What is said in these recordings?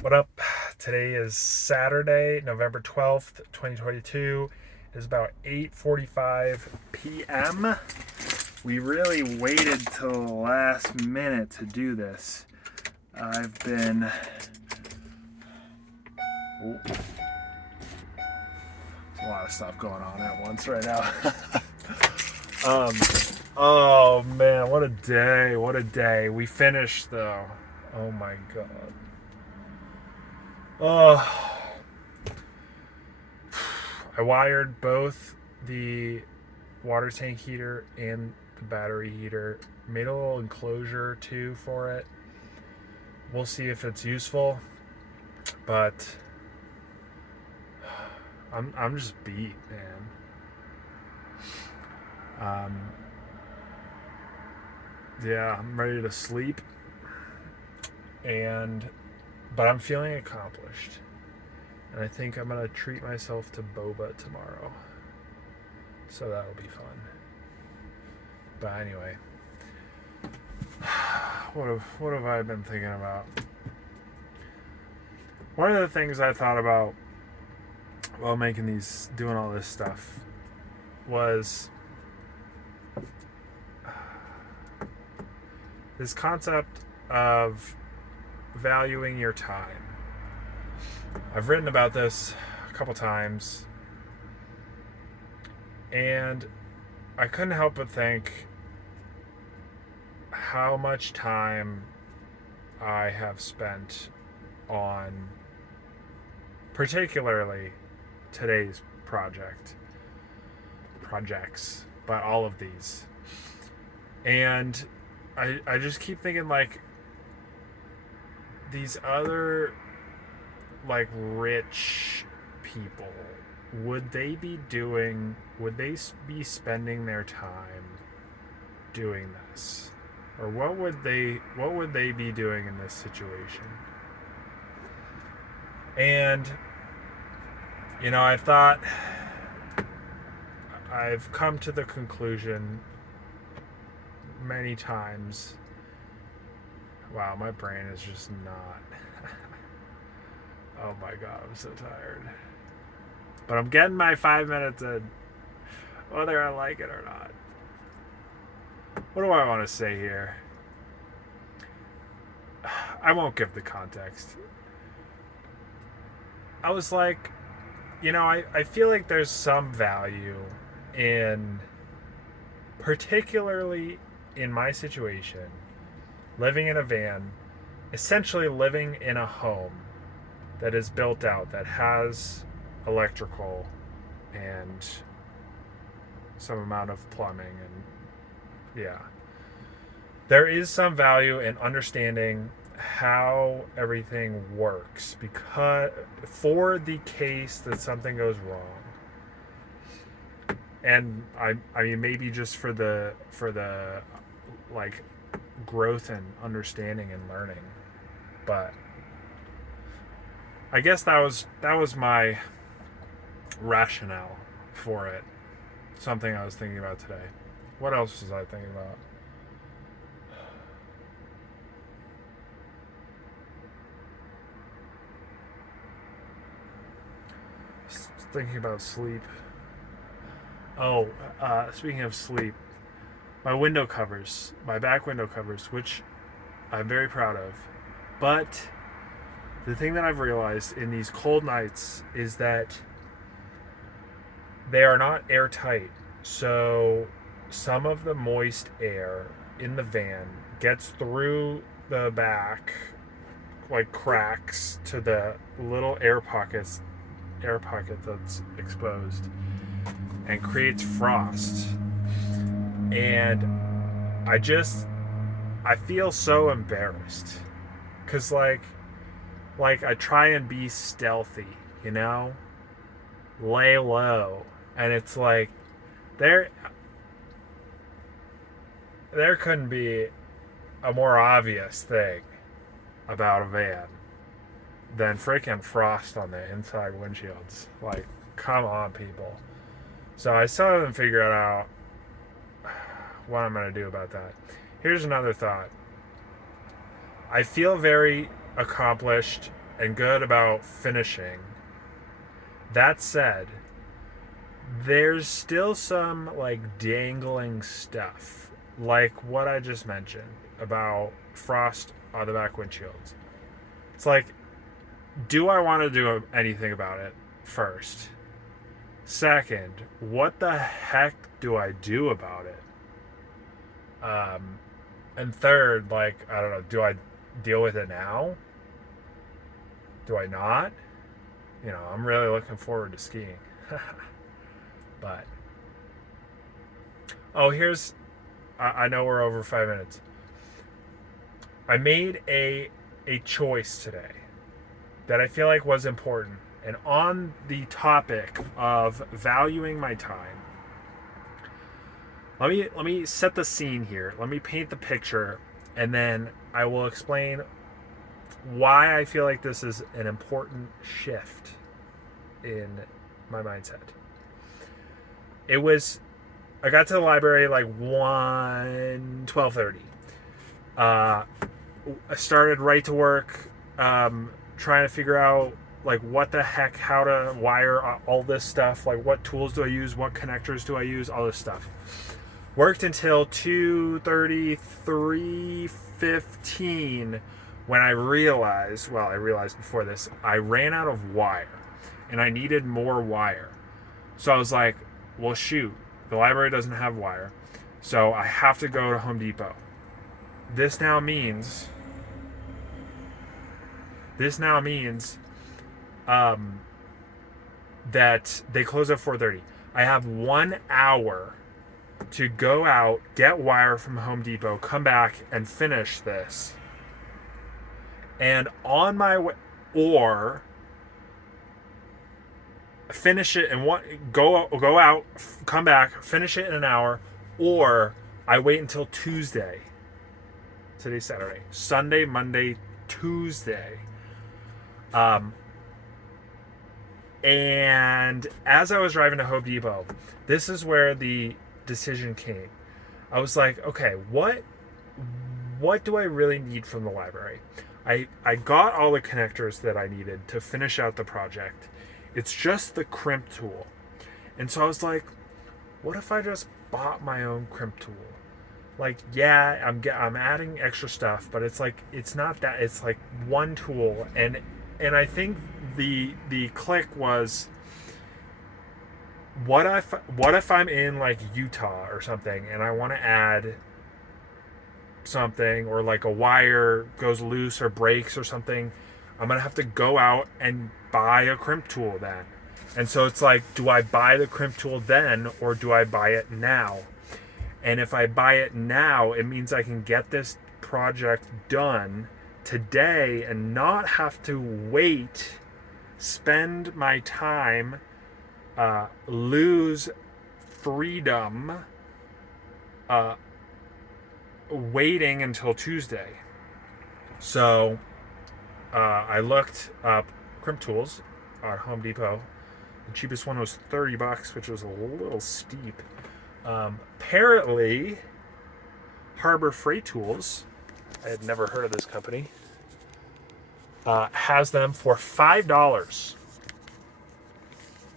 What up? Today is Saturday, November 12th, 2022. It's about 8:45 p.m. We really waited till the last minute to do this. I've been oh, a lot of stuff going on at once right now. um oh man, what a day. What a day. We finished though. Oh my god. Oh, I wired both the water tank heater and the battery heater. Made a little enclosure too for it. We'll see if it's useful, but I'm just beat, man. Um, yeah, I'm ready to sleep, and but I'm feeling accomplished, and I think I'm gonna treat myself to boba tomorrow, so that'll be fun. But anyway, what have I been thinking about? One of the things I thought about while doing all this stuff, was this concept of valuing your time. I've written about this a couple times, and I couldn't help but think how much time I have spent on particularly today's projects, but all of these. And I just keep thinking, like, these other, like, rich people, would they be spending their time doing this? Or what would they be doing in this situation? And I've come to the conclusion many times. Wow, my brain is just not. Oh my god, I'm so tired. But I'm getting my 5 minutes in, whether I like it or not. What do I want to say here? I won't give the context. I was like, I feel like there's some value in, particularly in my situation, living in a van, essentially living in a home that is built out, that has electrical and some amount of plumbing, and yeah. There is some value in understanding how everything works, because for the case that something goes wrong, and I mean, maybe just for the like growth and understanding and learning. But I guess that was my rationale for it. Something I was thinking about today. What else was I thinking about? Thinking about sleep. Oh, speaking of sleep, my back window covers, which I'm very proud of. But the thing that I've realized in these cold nights is that they are not airtight. So some of the moist air in the van gets through the back, like cracks to the little air pocket that's exposed, and creates frost. And I just I feel so embarrassed, cuz like I try and be stealthy, lay low, and it's like there there couldn't be a more obvious thing about a van than freaking frost on the inside windshields. Like, come on, people. So I still haven't figured out what I'm going to do about that. Here's another thought. I feel very accomplished and good about finishing. That said, there's still some like dangling stuff, like what I just mentioned about frost on the back windshields. It's like, do I want to do anything about it? First. Second, what the heck do I do about it? And third, like, I don't know, do I deal with it now? Do I not? You know, I'm really looking forward to skiing. But, oh, I know we're over 5 minutes. I made a choice today that I feel like was important. And on the topic of valuing my time, let me set the scene here. Let me paint the picture, and then I will explain why I feel like this is an important shift in my mindset. I got to the library like 12:30. I started right to work, trying to figure out like what the heck, how to wire all this stuff, like what tools do I use, what connectors do I use, all this stuff. Worked until 2:30, 3:15 when I realized before this, I ran out of wire and I needed more wire. So I was like, well, shoot, the library doesn't have wire, so I have to go to Home Depot. This now means that they close at 4:30. I have 1 hour to go out, get wire from Home Depot, come back and finish this. And on my way, or finish it and go out, come back, finish it in an hour, or I wait until Tuesday. Today's Saturday. Sunday, Monday, Tuesday. And as I was driving to Home Depot, this is where the decision came. I was like, okay, what do I really need from the library? I got all the connectors that I needed to finish out the project. It's just the crimp tool. And so I was like, what if I just bought my own crimp tool? Like, yeah, I'm adding extra stuff, but it's like, it's not that, it's like one tool. And I think the click was, what if I'm in like Utah or something and I want to add something, or like a wire goes loose or breaks or something, I'm gonna have to go out and buy a crimp tool then. And so it's like, do I buy the crimp tool then, or do I buy it now? And if I buy it now, it means I can get this project done today and not have to wait, spend my time, lose freedom, waiting until Tuesday. So I looked up crimp tools at Home Depot. The cheapest one was $30, which was a little steep. Apparently, Harbor Freight Tools, I had never heard of this company, has them for $5.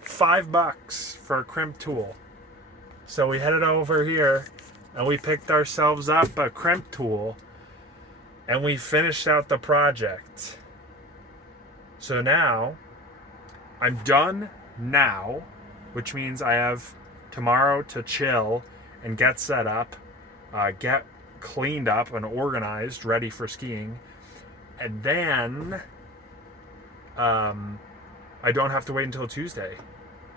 $5 for a crimp tool. So we headed over here and we picked ourselves up a crimp tool and we finished out the project. So now I'm done now, which means I have tomorrow to chill and get set up, get cleaned up and organized, ready for skiing. And then I don't have to wait until Tuesday.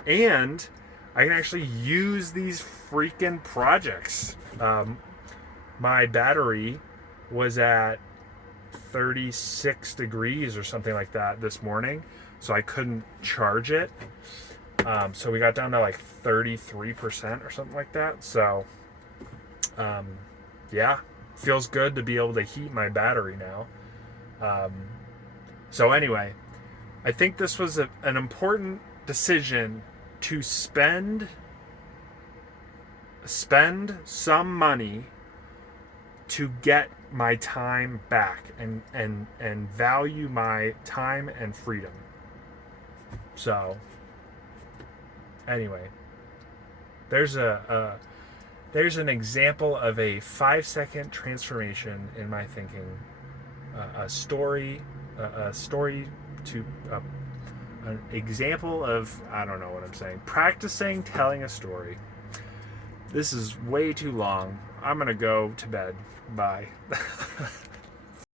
And I can actually use these freaking projects. My battery was at 36 degrees or something like that this morning, so I couldn't charge it. So we got down to like 33% or something like that. So, yeah, feels good to be able to heat my battery now. So anyway, I think this was an important decision to spend some money to get my time back and value my time and freedom. So anyway, there's there's an example of a 5-second transformation in my thinking. A story to an example of, I don't know what I'm saying, practicing telling a story. This is way too long. I'm gonna go to bed. Bye.